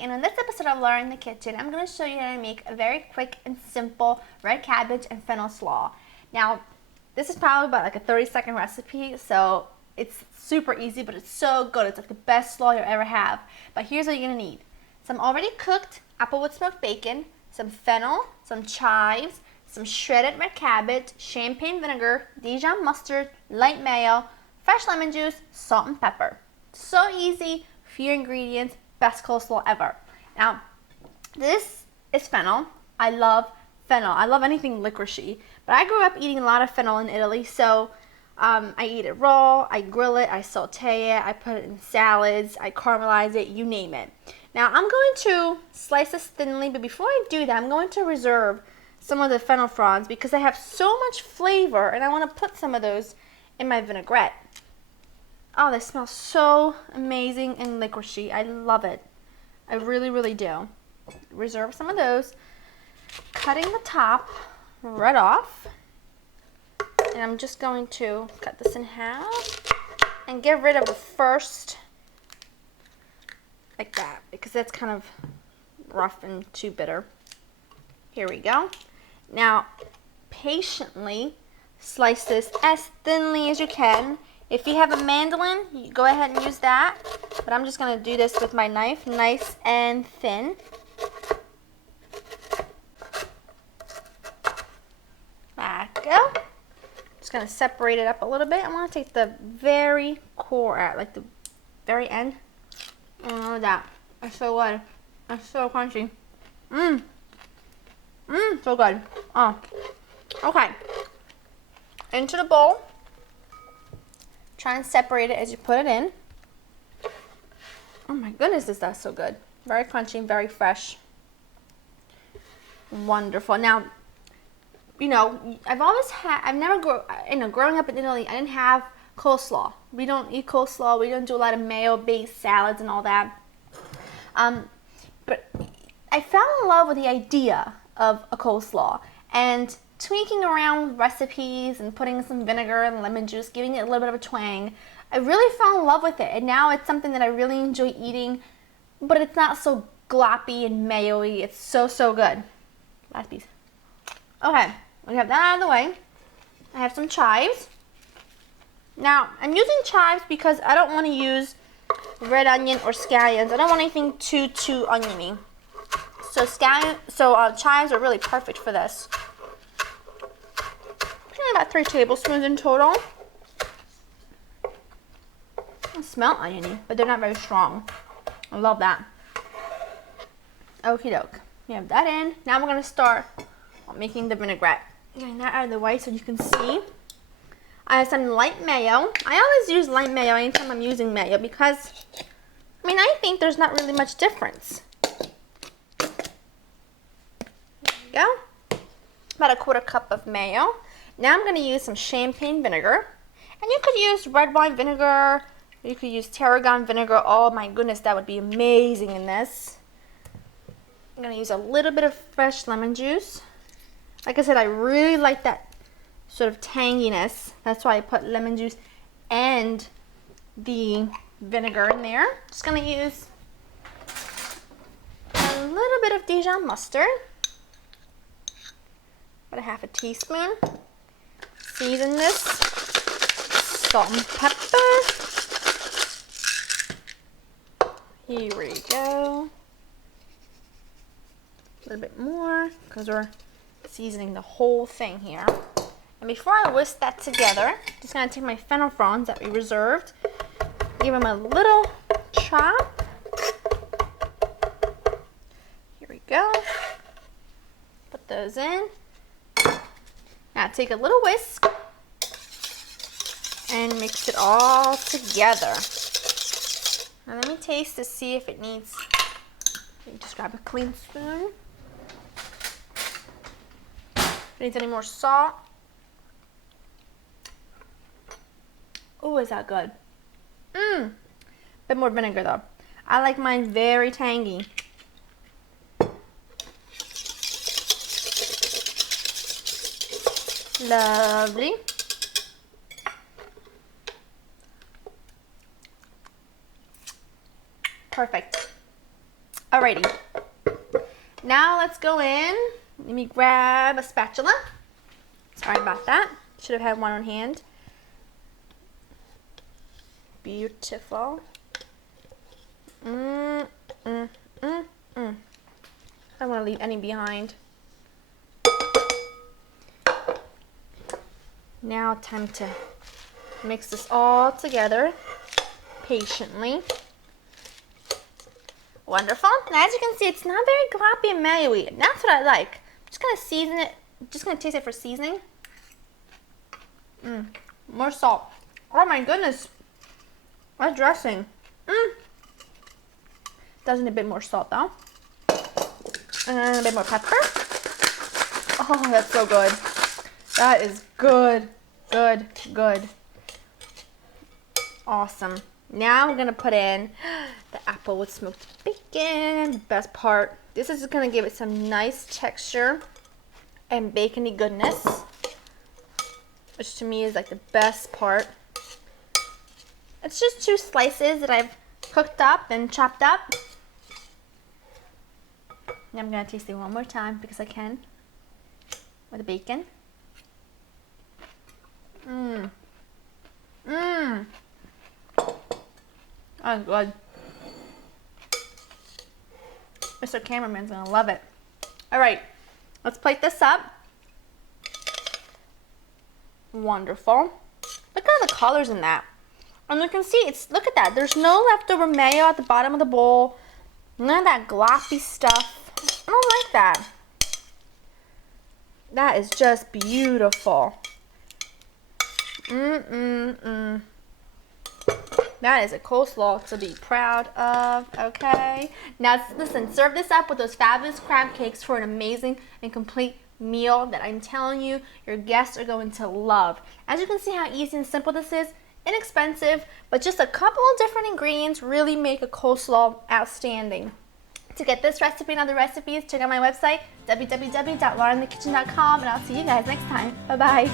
and in this episode of Laura in the Kitchen, I'm going to show you how to make a very quick and simple red cabbage and fennel slaw. Now, this is probably about like a 30-second recipe, so it's super easy, but it's so good. It's like the best slaw you'll ever have. But here's what you're going to need. Some already cooked applewood smoked bacon, some fennel, some chives, some shredded red cabbage, champagne vinegar, Dijon mustard, light mayo, fresh lemon juice, salt and pepper. So easy, few ingredients, best coleslaw ever. Now, this is fennel. I love fennel. I love anything licoricey, but I grew up eating a lot of fennel in Italy, so I eat it raw, I grill it, I saute it, I put it in salads, I caramelize it, you name it. Now, I'm going to slice this thinly, but before I do that, I'm going to reserve some of the fennel fronds because they have so much flavor, and I want to put some of those in my vinaigrette. Oh, they smell so amazing and licoricey. I love it. I really, really do. Reserve some of those. Cutting the top right off. And I'm just going to cut this in half and get rid of the first, like that, because that's kind of rough and too bitter. Here we go. Now, patiently slice this as thinly as you can. If you have a mandolin, you go ahead and use that. But I'm just going to do this with my knife, nice and thin. There we go. Just going to separate it up a little bit. I want to take the very core out, like the very end. Oh, that. That's so good. That's so crunchy. So good. Oh. Okay. Into the bowl. Try and separate it as you put it in. Oh my goodness, this is so good. Very crunchy, very fresh. Wonderful. Now, you know, growing up in Italy, I didn't have coleslaw. We don't eat coleslaw. We don't do a lot of mayo-based salads and all that. But I fell in love with the idea of a coleslaw and tweaking around recipes and putting some vinegar and lemon juice, giving it a little bit of a twang. I really fell in love with it, and now it's something that I really enjoy eating, but it's not so gloppy and mayo-y. It's so, so good. Last piece. Okay, we have that out of the way. I have some chives. Now, I'm using chives because I don't want to use red onion or scallions. I don't want anything too oniony. So chives are really perfect for this. About 3 tablespoons in total. They smell oniony, but they're not very strong. I love that. Okie doke. We have that in. Now we're going to start making the vinaigrette. Getting that out of the way so you can see. I have some light mayo. I always use light mayo anytime I'm using mayo because, I think there's not really much difference. There we go. About a 1/4 cup of mayo. Now I'm going to use some champagne vinegar. And you could use red wine vinegar. You could use tarragon vinegar. Oh my goodness, that would be amazing in this. I'm going to use a little bit of fresh lemon juice. Like I said, I really like that sort of tanginess. That's why I put lemon juice and the vinegar in there. Just going to use a little bit of Dijon mustard. About a 1/2 teaspoon. Season this, salt and pepper. Here we go. A little bit more because we're seasoning the whole thing here. And before I whisk that together, I'm just going to take my fennel fronds that we reserved, give them a little chop. Here we go. Put those in. Now take a little whisk and mix it all together. Now let me taste to see if it needs, just grab a clean spoon. If it needs any more salt. Oh, is that good? Bit more vinegar though. I like mine very tangy. Lovely. Perfect. Alrighty. Now let's go in. Let me grab a spatula. Sorry about that. Should have had one on hand. Beautiful. I don't want to leave any behind. Now time to mix this all together patiently. Wonderful. Now as you can see, it's not very gloppy and mayo-y. That's what I like. I'm just gonna season it. Just gonna taste it for seasoning. More salt. Oh my goodness. That dressing. Does need a bit more salt though. And a bit more pepper. Oh, that's so good. That is good. Good, good. Awesome. Now we're gonna put in the apple with smoked bacon. The best part. This is gonna give it some nice texture and bacony goodness, which to me is like the best part. It's just 2 slices that I've cooked up and chopped up. Now I'm gonna taste it one more time because I can with the bacon. That's good. Mr. Cameraman's gonna love it. All right, let's plate this up. Wonderful. Look at all the colors in that. And you can see, look at that. There's no leftover mayo at the bottom of the bowl. None of that gloppy stuff. I don't like that. That is just beautiful. That is a coleslaw to be proud of, okay? Now, listen, serve this up with those fabulous crab cakes for an amazing and complete meal that I'm telling you your guests are going to love. As you can see how easy and simple this is, inexpensive, but just a couple of different ingredients really make a coleslaw outstanding. To get this recipe and other recipes, check out my website, www.laureninthekitchen.com, and I'll see you guys next time. Bye-bye.